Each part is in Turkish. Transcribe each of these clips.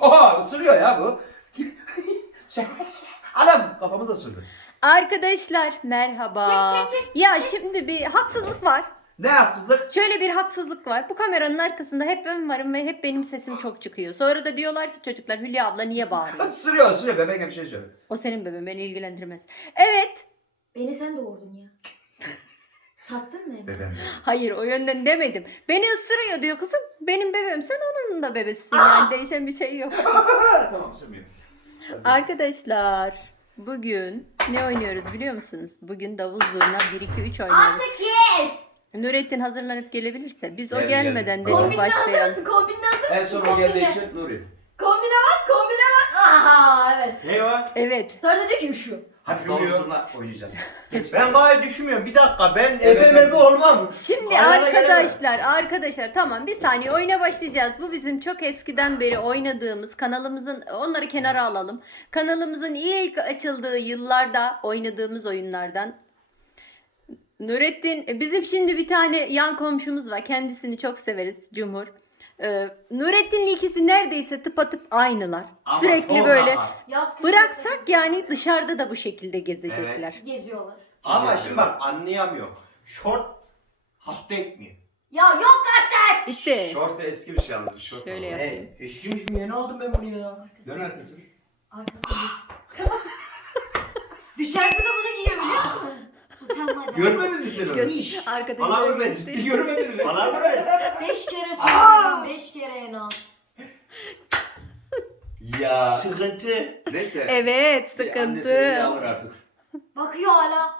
Oha ısırıyor ya bu. Anam kafamı da ısırdı. Arkadaşlar merhaba. Çek, çek, çek. Ya şimdi bir haksızlık var. Ne haksızlık? Şöyle bir haksızlık var. Bu kameranın arkasında hep ben varım ve hep benim sesim çok çıkıyor. Sonra da diyorlar ki çocuklar Hülya abla niye bağırıyor? Isırıyor ısırıyor bebeğe bir şey söyle. O senin bebeğin beni ilgilendirmez. Evet. Beni sen doğurdun ya. Sattın mı? beni? Bebeğim. Hayır o yönden demedim. Beni ısırıyor diyor kızım. Benim bebeğim sen onun da bebesisin yani değişen bir şey yok. tamam ısırmıyor. Arkadaşlar bugün ne oynuyoruz biliyor musunuz? Bugün davul zurna 1 2 3 oynuyoruz. Artık gel. Nurettin hazırlanıp gelebilirse biz o Geldi, gelmeden geldi. dedik Kombinle hazır başlayalım. mısın? Kombinle hazır En mısın? son o geldiği için Nuri. Kombine bak, kombine bak. Aha evet. Ne var? Evet. Sonra da diyor ki şu. Oynayacağız. Ben gayet düşünmüyorum. Bir dakika ben Evet, ebe mebe olmam. Şimdi Ayağına arkadaşlar, arkadaşlar tamam bir saniye oyuna başlayacağız. Bu bizim çok eskiden beri oynadığımız kanalımızın onları kenara alalım. Kanalımızın ilk açıldığı yıllarda oynadığımız oyunlardan. Nurettin e, bizim şimdi bir tane yan komşumuz var. Kendisini çok severiz Cumhur. Ee, Nurettin'le ikisi neredeyse tıpatıp aynılar. Ama Sürekli çok böyle rahat. Yaz kış bıraksak yapıyoruz. yani dışarıda da bu şekilde gezecekler. Geziyorlar. Ama Şimdi bak anlayamıyorum. Şort hasta etmiyor. Ya yok artık. İşte Şort eski bir şey aldı. Şort Şöyle yap. Yapayım. E, eskimiş mi? Yeni aldım ben bunu ya. Dön arkasını. Dışarıda da bunu? Utanmadan. Görmedin mi sen onu? Göz, Bana arkadaşlar mı ben? göstereyim. Görmedin mi? Bana mı? Beş kere söyledim. Beş kere en az. Ya. Sıkıntı. Neyse. Evet Bir annesi elini alır sıkıntı. artık. Bakıyor hala.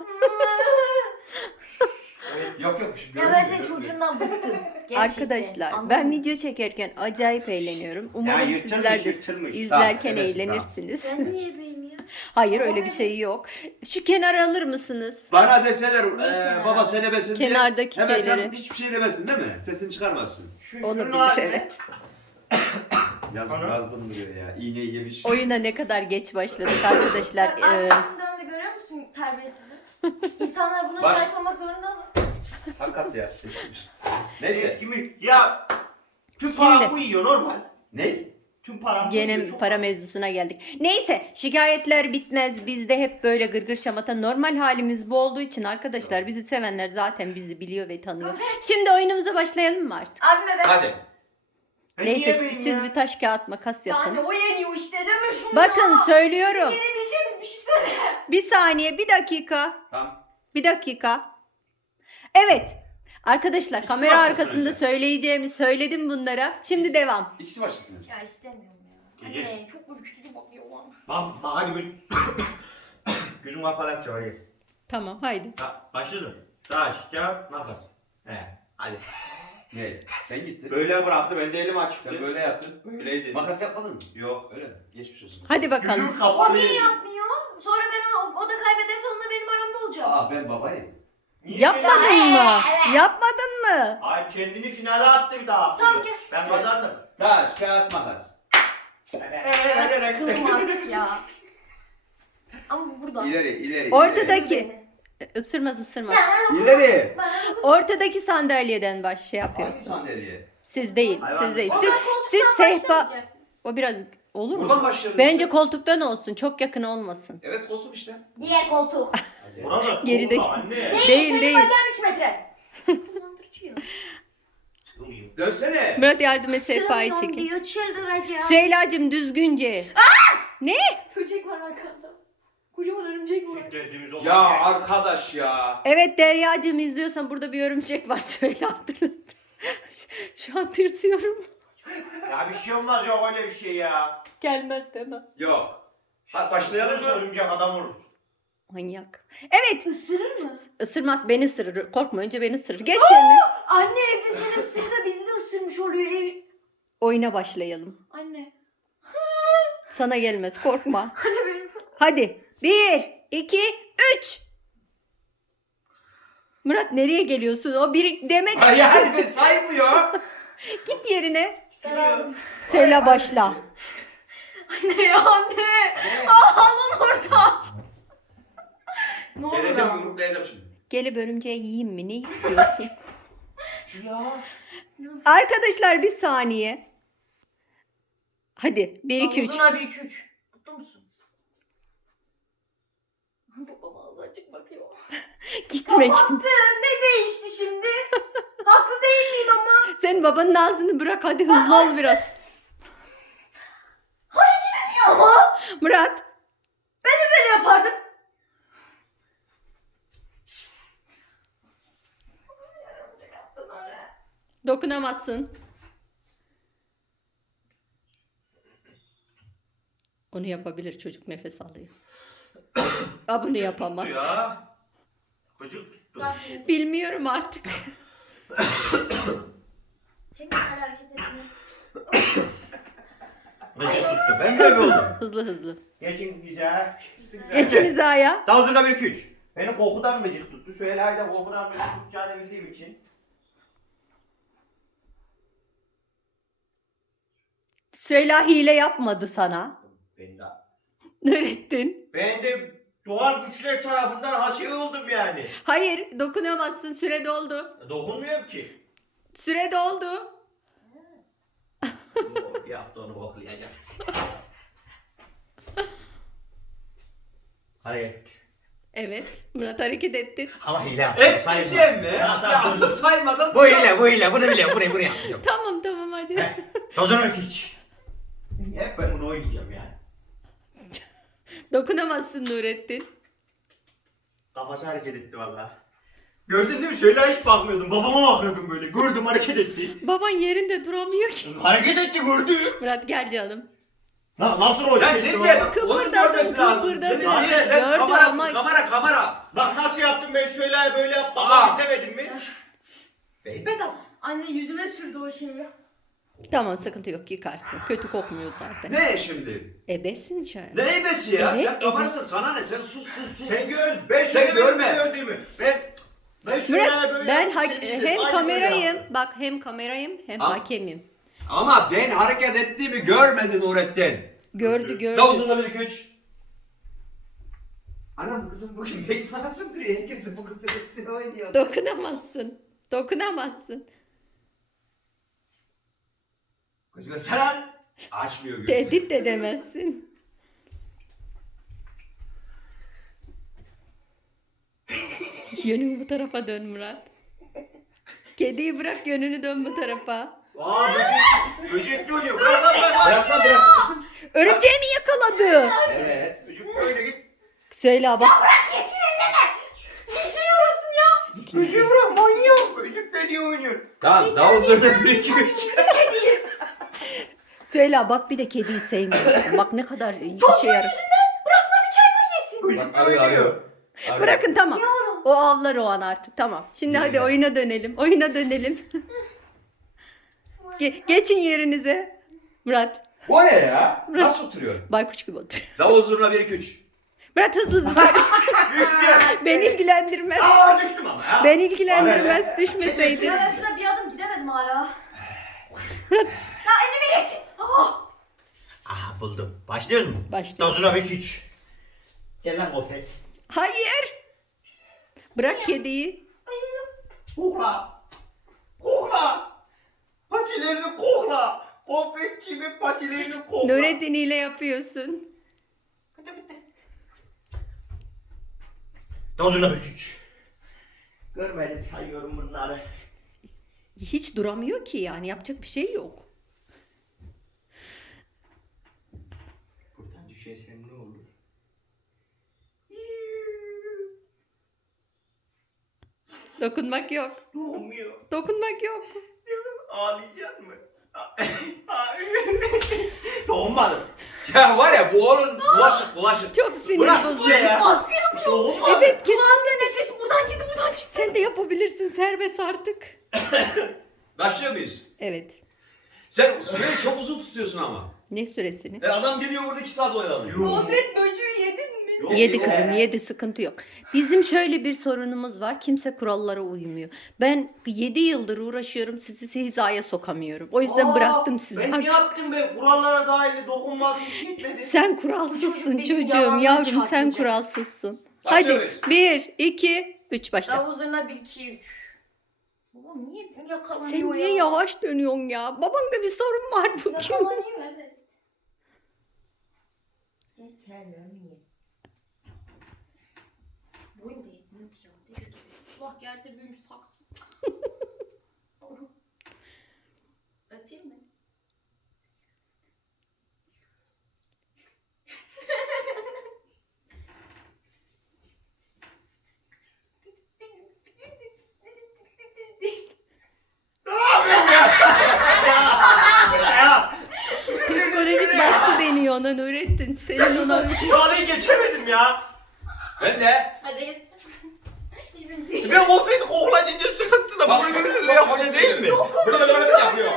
Yok yok. bir şey ya ben görmüyor, senin görmüyor. çocuğundan bıktım. Gerçekten. Arkadaşlar Anladın ben mı? video çekerken acayip eğleniyorum. Umarım yırtılmış, sizler de yırtılmış. izlerken Tamam, evet, eğlenirsiniz. Ben niye? Hayır öyle bir şey yok. Şu kenara alır mısınız? Bana deseler e, baba sen ebesin diye Kenardaki hemen şeyleri. sen hiçbir şey demesin değil mi? Sesini çıkarmazsın. Şu Onu şunun bilir haline- evet. Yazık Ana. yazdım duruyor ya. İğneyi yemiş. Oyuna ne kadar geç başladık arkadaşlar. Ee, Arkasından da görüyor musun terbiyesizi? İnsanlar buna Baş- şahit olmak zorunda mı? Hakikat ya. Eskimiş. Neyse. Eskimiş. Ya tüm Şimdi- param bu yiyor normal. Ne? Tüm param Gene çok para mevzusuna geldik. Neyse şikayetler bitmez. Bizde hep böyle gırgır şamata normal halimiz bu olduğu için arkadaşlar bizi sevenler zaten bizi biliyor ve tanıyor. Şimdi oyunumuza başlayalım mı artık? Abime ben. Hadi. Neyse siz ya. bir taş kağıt makas Yani yapın. o yeniyor işte deme şunu Bakın ya. söylüyorum. Yenebileceğimiz bir şey söyle. Bir saniye bir dakika. Tamam. Bir dakika. Evet. Arkadaşlar İkisi kamera başlasın arkasında önce. söyleyeceğimi söyledim bunlara. Şimdi devam. İkisi başlasın önce. Ya istemiyorum ya. İyi. Anne çok ürkütücü bakıyor lan. Bak bak hadi göz. Gözüm kapalı yapacağım hadi. Tamam haydi. Ta, başlıyorsun. Taş, kağıt, makas. He, hadi. Ne? Sen gittin. Böyle bıraktı, ben de elim açıktı. Sen böyle yaptın. Böyleydi. Makas yapmadın mı? Yok. Öyle mi? Geçmiş olsun. Hadi bakalım. Gözüm O kapalı. niye yapmıyor? Sonra ben o, o da kaybederse onunla benim aramda olacağım. Aa ben babayım. Yapmadın böyle- mı? Yapmadın mı? Ay kendini finale attı bir daha. Tamam, gel. Ben kazandım. Taş, kağıt, makas. Ben sıkıldım artık ya. Ama burada. İleri, ileri. Ortadaki. Isırmaz ısırmaz. ileri. İleri. Ortadaki sandalyeden baş şey Hangi yapıyorsun. sandalye? Siz değil. Hayvan. Siz değil. Siz, siz sehpa. O biraz olur mu? Buradan başlıyoruz. Bence koltuktan olsun. Çok yakın olmasın. Evet koltuk işte. Diğer koltuk. Burada Geride- soğuk anne. Değil Senin değil. bacağın 3 metre. Ya. Dönsene. Murat yardım et sehpayı Sığmıyorum çekin. diyor çıldıracağım. Süheyla'cığım düzgünce. Ne? Böcek var arkanda. Kocaman örümcek var. Derdimiz olmaz. Ya arkadaş ya. Evet Derya'cığım izliyorsan burada bir örümcek var. Söyle hatırlat. Şu an tırsıyorum. Ya bir şey olmaz yok öyle bir şey ya. Gelmez deme. Yok. Hadi başlayalım mı? örümcek adam olur. Manyak. Evet. Isırır mı? Isırmaz beni ısırır. Korkma önce beni ısırır. Geç yerine. Anne evde seni ısırsa bizi de ısırmış oluyor ev. Oyuna başlayalım. Anne. Sana gelmez korkma. Anne benim. Hadi. Bir, iki, üç. Murat nereye geliyorsun? O bir demek Ay yani be saymıyor. git yerine. Daraldım. Söyle başla. Anne ya anne. Ağlan orada. ne oldu Geleceğim ya? yumruklayacağım şimdi. Gelip örümceği yiyeyim mi? Ne istiyorsun? Ya. Arkadaşlar bir saniye. Hadi 1 2 3. Uzuna 1 2 3. Mutlu musun? Babam ağzı açık bakıyor. Gitme git. Baktı. Ne değişti şimdi? Değil miyim ama? Sen babanın ağzını bırak hadi hızlı ol biraz. Niye ama? Murat Böyle yapardım. dokunamazsın. Onu yapabilir çocuk nefes alıyor. Aa, bunu yapamaz. Ya. Tuttu. Bilmiyorum artık. Kemikler hareket etmiyor. Gıcık tuttu. Ben böyle oldum. Hızlı hızlı. Geçin güzel. Geçin hizaya. Daha uzun bir iki üç. Beni kokudan gıcık tuttu. Şöyle ayda kokudan gıcık tutacağını bildiğim için. Söyle hile yapmadı sana. Ben de, Nurettin. ben de doğal güçler tarafından haşi oldum yani. Hayır dokunamazsın süre doldu. Dokunmuyorum ki. Süre doldu. Bir hafta onu koklayacağım. Hareket. Evet Murat hareket ettin. Ama hile yaptım. Etmeyeceğim mi? Ya, Ya, tamam, atıp saymadan. Bu hile, bu hile, bunu bile, bunu bunu yapacağım. Tamam tamam hadi. Tozunu hiç. Hep ben bunu oynayacağım yani. Dokunamazsın Nurettin. Kafası hareket etti valla. Gördün değil mi? Şöyle hiç bakmıyordum. Babama bakıyordum böyle. Gördüm hareket etti. Baban yerinde duramıyor ki. Hareket etti gördü. Murat gel canım. Na, nasıl o Ya ne o? diyelim? Kıpırdadım, kıpırdadım. Gördü kamerasın, ama- Kamera kamera. Bak nasıl yaptım ben şöyle böyle yaptım. Aa. Bak izlemedin mi? Beybeden. Anne yüzüme sürdü o şeyi. Tamam sıkıntı yok yıkarsın. Kötü kokmuyor zaten. Ne şimdi? Ebesin içeride. Ne ebesi ya? Evet, Sen kamerasın sana ne? Sen sus sus sus. Sen gör. Ben Sen görme. gördüğümü. Ben ben Murat böyle ben izledin. hem kamerayım bak hem kamerayım hem Am- hakemim. Ama ben hareket ettiğimi görmedin Nurettin. Gördü gördü. Daha uzunla bir iki üç. Anam kızım bugün pek parası duruyor. Herkes de bu kızın üstüne oynuyor. Dokunamazsın. Dokunamazsın. Gözüne saran. Açmıyor gözünü. Tehdit de demezsin. Yönün bu tarafa dön Murat. Kediyi bırak yönünü dön bu tarafa. Aa böcek. Böcek de oynuyor. Bırak lan bırak. Bırak lan bırak. Örümceği mi yakaladı? Evet. Böcek böyle git. Söyle bak. Ne şey orasın ya? Böceği bırak manyak. Böcek de niye oynuyor? Tamam daha uzunla bir iki üç. Söyle bak bir de kediyi sevmiyorsun. Bak ne kadar iyi şey yarar. Böcek Bak de arıyor oynuyor. arıyor. Arıyor. Bırakın tamam. O avlar o an artık tamam. Şimdi hadi oyuna dönelim. Oyuna dönelim. Ge- geçin yerinize. Murat. Bu ne ya? Nasıl oturuyor? Baykuş gibi otur. Daha uzunla bir iki üç. Murat hızlı hızlı söyle. Beni ilgilendirmez. Aa düştüm ama ya. Beni ilgilendirmez düşmeseydin. Ya ben şuna bir adım gidemedim hala. ya elime yesin. Ah. Aha buldum. Başlıyoruz mu? Başlıyoruz. Tozuna bir küç. Gel lan gofret. Hayır. Bırak kediyi. Kokla. Kokla. Patilerini kokla. Gofretçimin patilerini kokla. Nurettin ile yapıyorsun. Tozuna bir küç. Görmedim sayıyorum bunları. Hiç duramıyor ki yani yapacak bir şey yok. Buradan düşersem ne olur? Dokunmak yok. Olmuyor. Dokunmak yok. Ağlayacak mı? Doğmadım. Ya var ya bu oğlun bulaşık bulaşık. Çok sinir Bu nasıl bozucu. şey ya? Baskı yapıyor. Doğmadım. Evet kesin. Kulağımda nefes buradan girdi buradan çıktı. Sen de yapabilirsin serbest artık. Başlıyor muyuz? Evet. Sen süreyi çok uzun tutuyorsun ama. Ne süresini? E adam geliyor burada iki saat oyalanıyor. Gofret böceği Yedi kızım yedi sıkıntı yok. Bizim şöyle bir sorunumuz var. Kimse kurallara uymuyor. Ben 7 yıldır uğraşıyorum sizi hizaya sokamıyorum. O yüzden Aa, bıraktım sizi ben artık. yaptım ben kurallara dahil dokunmadım şey etmedim. Sen kuralsızsın Çocuk benim çocuğum yalanımı yavrum sen çarpacak. kuralsızsın. Hadi muyuz? 1 2 3 başla. Daha uzunla 1 2 3. Babam niye yakalanıyor Sen ya? niye yavaş dönüyorsun ya? Babanda bir sorun var bugün. Yakalanıyor evet. sevmiyorum niye? Boyun da yetmiyor ki ya. Deli gibi. Sulak yerde büyümüş saksı. Öpeyim mi? Ya. Psikolojik baskı deniyor ona Nurettin. Senin ona Sahneyi geçemedim ya. Ben de. Hadi. Ben konfeti koklayınca sıkıntı da. Bak böyle yapıyor değil mi? Böyle böyle böyle yapıyor.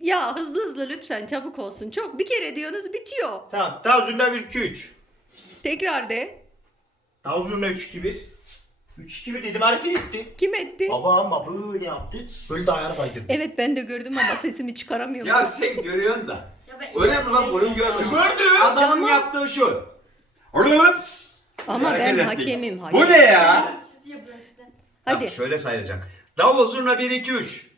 Ya hızlı hızlı lütfen çabuk olsun. Çok bir kere diyorsunuz bitiyor. Tamam. Daha zurna 1 2 3. Tekrar de. Daha zurna 3 2 1. 3 2 1 dedim hareket etti. Kim etti? Baba ama böyle yaptı. Böyle de kaydırdı. Evet ben de gördüm ama sesimi çıkaramıyorum. Ya sen görüyorsun da. Ben Önemli lan bunun görmüş. Gördü. Adamın yaptığı şu. Ups. ama ben Hareket etti. hakemim. Hakem. Bu ne ya? Hadi. Bak, şöyle sayılacak. Davul zurna 1 2 3.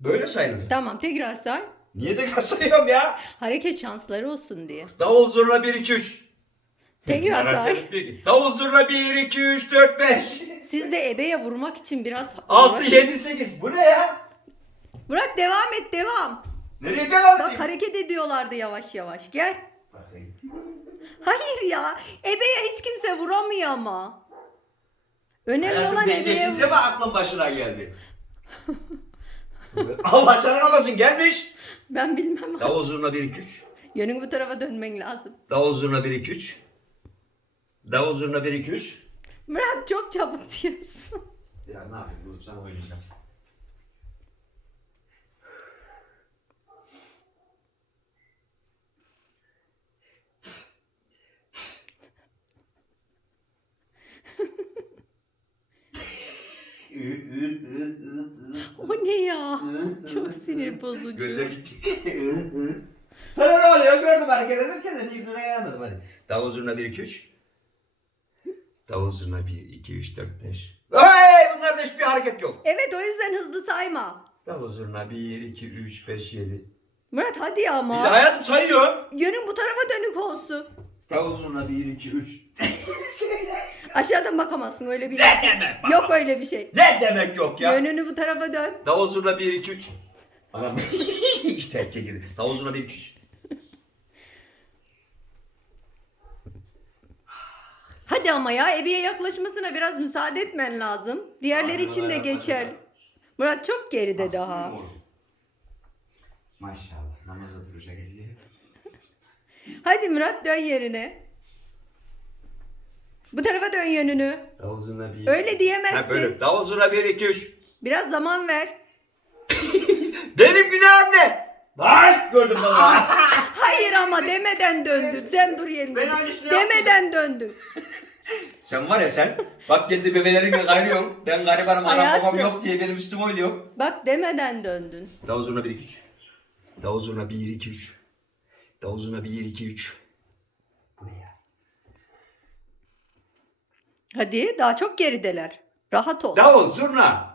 Böyle sayılacak. Tamam tekrar say. Niye tekrar sayıyorum ya? Hareket şansları olsun diye. Davul zurna 1 2 3. Tekrar say. Davul zurna 1 2 3 4 5. Siz de ebeye vurmak için biraz 6 uğraş- 7 8. Bu ne ya? Murat devam et devam. Nereye devam Bak edeyim? hareket ediyorlardı yavaş yavaş. Gel. Bakayım. Hayır ya. Ebeye hiç kimse vuramıyor ama. Önemli Hayatım olan ebeye geçince mi aklım başına geldi? Allah canını almasın gelmiş. Ben bilmem. Davul zurna 1 2 3. Yönün bu tarafa dönmen lazım. Davul zurna 1 2 3. Davul zurna 1 2 3. Murat çok çabuk diyorsun. Ya ne yapayım kızım sana oynayacağım. Sinir bozucu. Gözler gitti. Sana ne oluyor? Gördüm hareket ederken de yüzüne gelemedim hadi. Davul zurna 1 2 3. Davul zurna 1 2 3 4 5. Hey bunlarda hiçbir hareket yok. Evet o yüzden hızlı sayma. Davul zurna 1 2 3 5 7. Murat hadi ama. hayatım sayıyor. Yönün bu tarafa dönük olsun. Davul zurna 1 2 3. Aşağıdan bakamazsın öyle bir Ne demek? baba? Yok öyle bir şey. Ne demek yok ya? Yönünü bu tarafa dön. Davul zurna 1 2 3. Anam işte çekildi. 1 2 3. Hadi ama ya Ebi'ye yaklaşmasına biraz müsaade etmen lazım. Diğerleri için de geçer. Murat çok geride daha. Maşallah namaza duracak geliyor. Hadi Murat dön yerine. Bu tarafa dön yönünü. Zurna 1. Öyle Ha diyemezsin. böyle. Zurna 1 2 3. Biraz zaman ver. Benim günahım ne? Vay gördüm baba. Hayır ama demeden döndün. Sen dur yerinde. Ben aynısını Demeden döndün. sen var ya sen. Bak kendi bebelerinle gayrıyorsun. Ben garibanım anam babam Hayatım. yok diye benim üstüme oynuyor. Bak demeden döndün. Davul zurna 1 2 3. Davul zurna 1 2 3. Davul zurna 1 2 3. Bu ne ya? Hadi daha çok gerideler. Rahat ol. Davul zurna.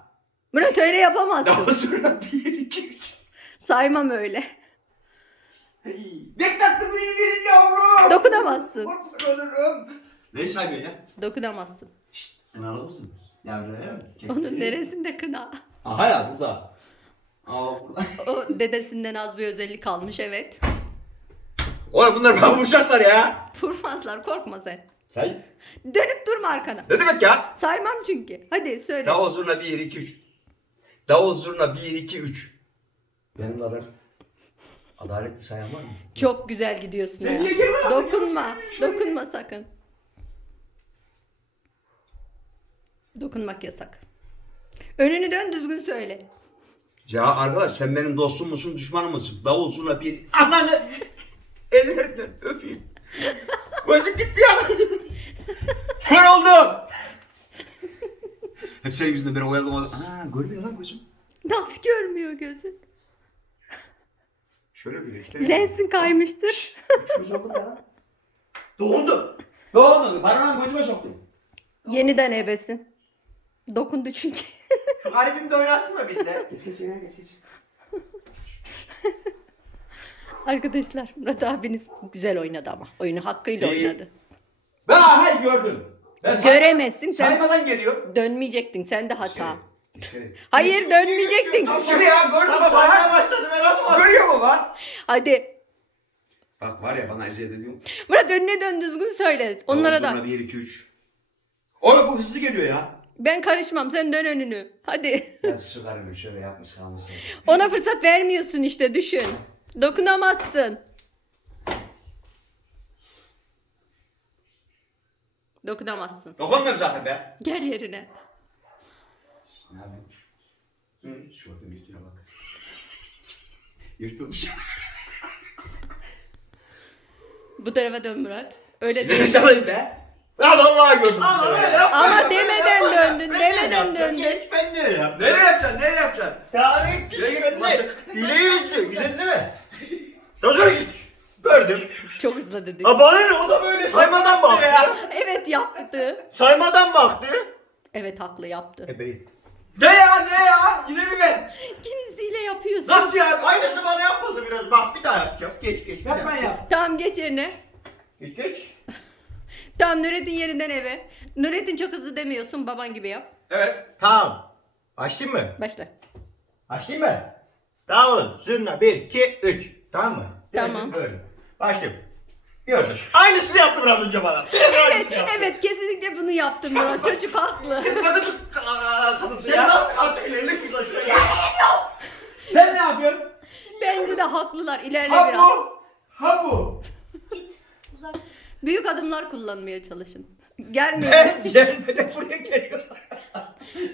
Murat öyle yapamazsın. zurna 1 2 3. Saymam öyle. Bekletti burayı verin yavrum. Dokunamazsın. Ölürüm. Ne saymıyorsun ya? Dokunamazsın. Şşt, sen alır mısın? Yavrum. Onun neresinde kına? Aha ya burada. Aa burada. O dedesinden az bir özellik almış evet. Oğlum bunlar bana vuracaklar ya. Vurmazlar korkma sen. Say. Dönüp durma arkana. Ne demek ya? Saymam çünkü. Hadi söyle. Davul zurna 1 2 3. Davul zurna 1 2 3. Benim kadar adaletli sayan var mı? Çok güzel gidiyorsun Sen ya. niye girme? Dokunma. Dokunma sakın. Dokunmak yasak. Önünü dön düzgün söyle. Ya arkadaş sen benim dostum musun düşmanım mısın? Davul zurna 1. Ananı. Ellerinden öpeyim. Gözüm gitti ya. Kör oldum. Hep senin yüzünden beni oyaladım. Aa görmüyor lan gözüm. Nasıl görmüyor gözün? Şöyle bir tane. Lensin kaymıştır. Üç göz oldu ya. Doğundu. Doğundu. Parmağım gözüme soktu. Yeniden ebesin. Dokundu çünkü. Şu garibim de oynasın mı bizle? Geç geç geç geç. Arkadaşlar Murat abiniz güzel oynadı ama. Oyunu hakkıyla oynadı. Ben hayır gördüm. Ben say- Göremezsin sen. saymadan geliyor. Dönmeyecektin sen de hata. Şey- Hayır dönmeyecektin. Şimdi ya Tamam saymaya başladı Berat var. Görüyor baba. Hadi. Bak var ya bana eziyet ediyor. Murat önüne dön düzgün söyle. Onlara da. 1 2 3. Oğlum bu hızlı geliyor ya. Ben karışmam sen dön önünü. Hadi. Biraz şu garibim şöyle yapmış kalmış. Ona fırsat vermiyorsun işte düşün. Dokunamazsın. Dokunamazsın. Dokunmuyorum zaten be. Gel yerine. Ne yapayım? Hı, şu atın yüzüne bak. Yırtılmış. Bu tarafa dön Murat. Öyle Ne değil. be? Ya vallahi gördüm Ama öyle yapma. Ama demeden döndün, demeden döndün. Geç ben de öyle. Nereye yapacaksın? Nereye yapacaksın? Tarih Yürü git, yüzdü. Güzel değil mi? Hazır git. Gördüm. Çok hızlı dedi. Ha bana ne o da böyle saymadan baktı. Evet yaptı. Saymadan baktı. Evet haklı yaptı. Ebeğim. Ne ya ne ya? Yine mi ben? İkiniziyle yapıyorsun. Nasıl ya? Aynısı bana yapmadı biraz. Bak bir daha yapacağım. Geç geç. bir daha Yapma yapacağım. ya. Tamam geç yerine. Geç geç. Tamam Nurettin yerinden eve. Nurettin çok hızlı demiyorsun baban gibi yap. Evet. Tamam. Başlayayım mı? Başla. Başlayayım mı? Tamam. Zırna 1, 2, 3. Tamam mı? Tamam. Gördüm. Başlıyorum. Gördüm. Aynısını yaptı biraz önce bana. Evet, evet kesinlikle bunu yaptın Murat. Çocuk haklı. Kadın ne ya. yaptın? Artık ilerle şuradan şuraya. Sen ne yapıyorsun? Bence de haklılar. İlerle Ha biraz. bu. Ha bu. Git. Uzak. Büyük adımlar kullanmaya çalışın. Gelmiyor. Evet. Gelmeden buraya geliyor.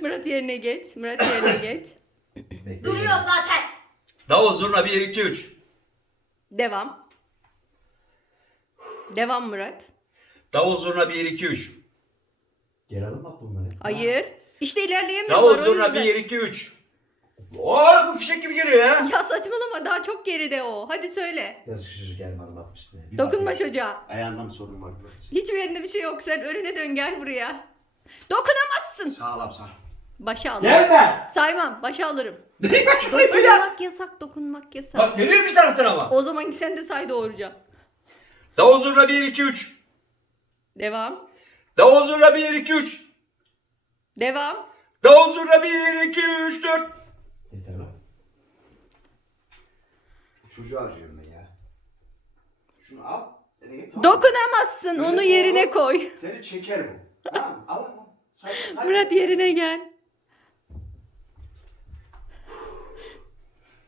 Murat yerine geç. Murat yerine geç. Duruyor zaten. Davul zurna 1 2 3. Devam. Devam Murat. Davul zurna 1 2 3. Gel alın bak bunları. Hayır. İşte ilerleyemiyorlar Davul o zurna yüzden. 1 2 3. Oo bu fişek gibi geliyor ya. Ya saçmalama daha çok geride o. Hadi söyle. Biraz şişir gelme anlatmış ne. Dokunma çocuğa. Ayağında mı sorun var? Hiçbir yerinde bir şey yok. Sen önüne dön gel buraya. Dokunamazsın. Sağlam sağlam. Başa alırım. Gelme. Saymam. Başa alırım. Dokunmak yasak. Dokunmak yasak. Bak geliyor bir taraftan ama. O zaman sen de say doğruca. Davul zurna 1 2 3. Devam. Davul zurna 1 2 3. Devam. Davul zurna 1 2 3 4. Yeter lan. Çocuğu harcıyorum ben ya. Şunu al. Seni git, tamam mı? Dokunamazsın. Öyle Onu yerine koy. Seni çeker bu. Tamam? Al al. Murat yerine gel.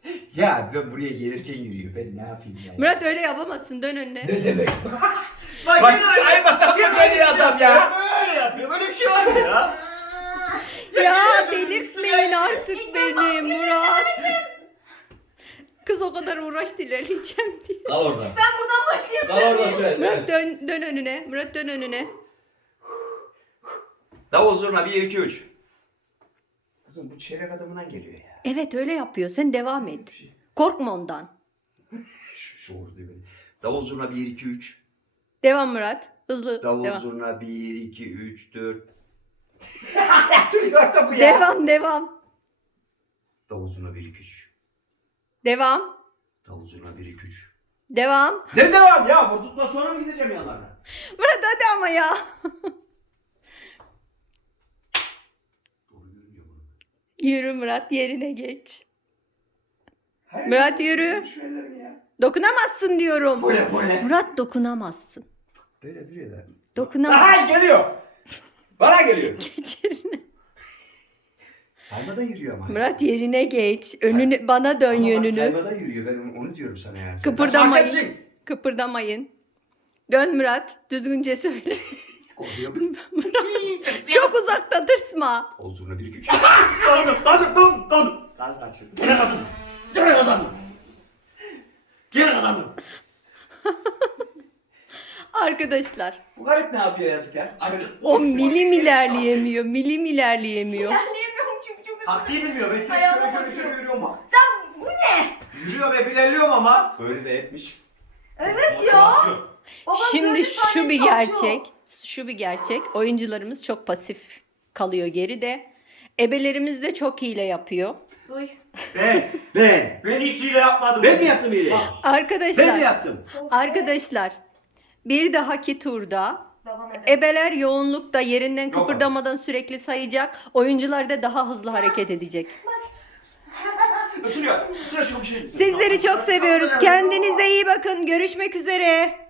Ya ben buraya gelirken yürüyor. Ben ne yapayım ya? Murat öyle yapamazsın. Dön önüne. Ne demek? Bak, Bak yine öyle- ay bak yapıyor geliyor adam ya. Böyle yapıyor. Böyle bir şey var mı ya? Ya delirtmeyin artık beni Murat. Kız o kadar uğraştı ilerleyeceğim diye. Al orada. Ben buradan başlayayım. Al orada söyle. Murat dön, dön önüne. Murat dön önüne. Davul zurna 1 2 3. Kızım bu çeyrek adamından geliyor ya. Evet öyle yapıyor. Sen devam et. Korkma ondan. Şu, şu orada beni. Davul zurna 1 2 3. Devam Murat. Hızlı. Davul devam. zurna 1 2 3 4. Duruyor da bu ya. Devam devam. Davul zurna 1 2 3. Devam. Davul zurna 1 2 3. Devam. Ne devam ya? Vurduktan sonra mı gideceğim yanlarına? Murat hadi ama ya. Yürü Murat yerine geç. Murat yürü. Dokunamazsın diyorum. Bu ne bu ne? Murat dokunamazsın. Böyle duruyor da. Dokunamaz. Aha geliyor. Bana geliyor. Geç yerine. Saymadan yürüyor ama. Murat yerine geç. Önünü bana dön Ama bak yönünü. saymadan yürüyor. Ben onu, diyorum sana yani. Sen Kıpırdamayın. hakemsin? Kıpırdamayın. Dön Murat. Düzgünce söyle. Çok uzakta tırsma. 1 2 3. Dondum, dondum, dondum, dondum. Gaz kaçırdı. Gene kazandım. Gene kazandım. Gene kazandım. Arkadaşlar. Bu garip ne yapıyor yazık ya? Şöyle- O milim ilerleyemiyor. Milim ilerleyemiyor. İlerleyemiyorum çünkü çok hızlı. Taktiği bilmiyor. Ben şöyle Ayağıma şöyle şöyle, şöyle yürüyorum bak. Sen bu ne? Yürüyorum hep ilerliyorum ama. Böyle de etmiş. Evet ya. Motivasyon. Şimdi şu sahnesi bir atıyor. gerçek. Şu bir gerçek. Oyuncularımız çok pasif kalıyor geride. Ebelerimiz de çok hile yapıyor. Duy. Ben. Ben. Ben hiç hile yapmadım. Ben mi yaptım iyi? Arkadaşlar. Ben mi yaptım? Arkadaşlar bir dahaki turda ebeler yoğunlukta yerinden kıpırdamadan sürekli sayacak. Oyuncular da daha hızlı hareket edecek. Isırıyor. Isırıyor şu bir şey. Sizleri çok seviyoruz. Kendinize iyi bakın. Görüşmek üzere.